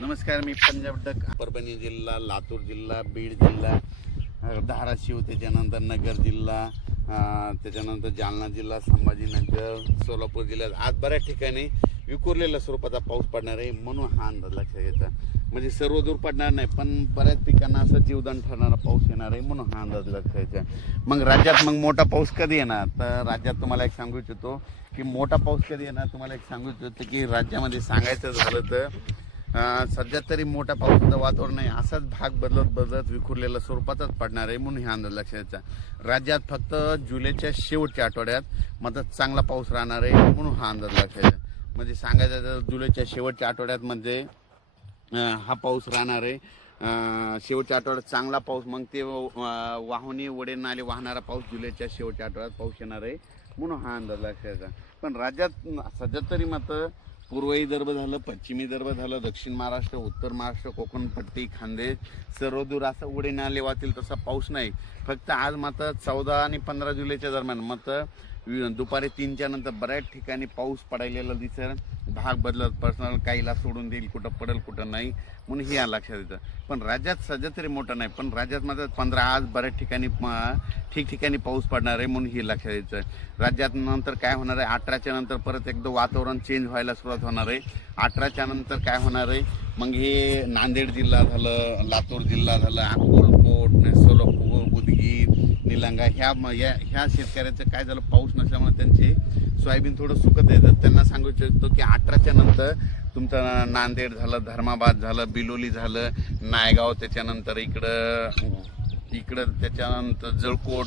नमस्कार मी पंजाब डक. परभणी जिल्हा लातूर जिल्हा बीड जिल्हा धाराशिव त्याच्यानंतर नगर जिल्हा त्याच्यानंतर जालना जिल्हा संभाजीनगर सोलापूर जिल्ह्यात. आज बऱ्याच ठिकाणी विखुरलेल्या स्वरूपाचा पाऊस पडणार आहे म्हणून हा अंदाज लक्षात घ्यायचा म्हणजे सर्व दूर पडणार नाही पण बऱ्याच पिकांना असं जीवदान ठरणारा पाऊस येणार आहे म्हणून हा अंदाज लक्षात घ्यायचा मग राज्यात मग मोठा पाऊस कधी येणार? तर राज्यात तुम्हाला एक सांगू इच्छितो की मोठा पाऊस कधी येणार? तुम्हाला एक सांगू इच्छितो की राज्यामध्ये सांगायचं झालं तर सध्या तरी मोठ्या पावसाचं वातावरण नाही. असाच भाग बदलत बदलत विखुरलेल्या स्वरूपातच पडणार आहे म्हणून हे अंदाज लक्षात घ्यायचा राज्यात फक्त जुलैच्या शेवटच्या आठवड्यात मात्र चांगला पाऊस राहणार आहे म्हणून हा अंदाज लक्षात म्हणजे सांगायचं तर जुलैच्या शेवटच्या आठवड्यात म्हणजे हा पाऊस राहणार आहे. शेवटच्या आठवड्यात चांगला पाऊस मग ते वाहुनी वडे नाले वाहणारा पाऊस जुलैच्या शेवटच्या आठवड्यात पाऊस येणार आहे म्हणून हा अंदाज लक्षात पण राज्यात सध्या तरी मात्र पूर्व विदर्भ झालं पश्चिम विदर्भ झालं दक्षिण महाराष्ट्र उत्तर महाराष्ट्र कोकण पट्टी खानदेश सर्व दूर असं उडे नाले वाहतील तसा पाऊस नाही. फक्त आज मात्र चौदा आणि पंधरा जुलैच्या दरम्यान मात्र दुपारी तीनच्या नंतर बऱ्याच ठिकाणी पाऊस पडायलेला दिसेल. भाग बदलत पर्सनल काहीला सोडून देईल कुठं पडेल कुठं नाही. म्हणून हे लक्षात येतं. पण राज्यात सध्या तरी मोठं नाही. पण राज्यात मात्र पंधरा आज बऱ्याच ठिकाणी ठिकठिकाणी पाऊस पडणार आहे म्हणून हे लक्षात यायचं राज्यात नंतर काय होणार आहे? अठराच्या नंतर परत एकदा वातावरण चेंज व्हायला सुरुवात होणार आहे. अठराच्या नंतर काय होणार आहे? मग हे नांदेड जिल्हा झालं लातूर जिल्हा झालं अक्कलकोट सोलापूर उदगीर निलंगा ह्या म- या ह्या शेतकऱ्याचं काय झालं? पाऊस नसल्यामुळे त्यांचे सोयाबीन थोडं सुकत येतं त्यांना सांगू इच्छितो की अठराच्या नंतर तुमचं नांदेड झालं धर्माबाद झालं बिलोली झालं नायगाव त्याच्यानंतर इकडं इकडं त्याच्यानंतर जळकोट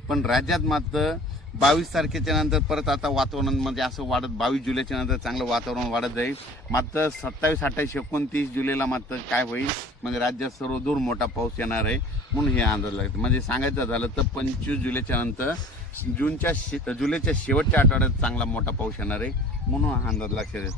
पण राज्यात मात्र बावीस तारखेच्या नंतर परत आता वातावरण म्हणजे असं वाढत बावीस जुलैच्या नंतर चांगलं वातावरण वाढत जाईल. मात्र सत्तावीस अठ्ठावीस एकोणतीस जुलैला मात्र काय होईल? म्हणजे राज्यात सर्व दूर मोठा पाऊस येणार आहे म्हणून हे अंदाज लागतं. म्हणजे सांगायचं झालं तर पंचवीस जुलैच्या नंतर जूनच्या शे जुलैच्या शेवटच्या आठवड्यात चांगला मोठा पाऊस येणार आहे म्हणून हा अंदाज लक्षात येतो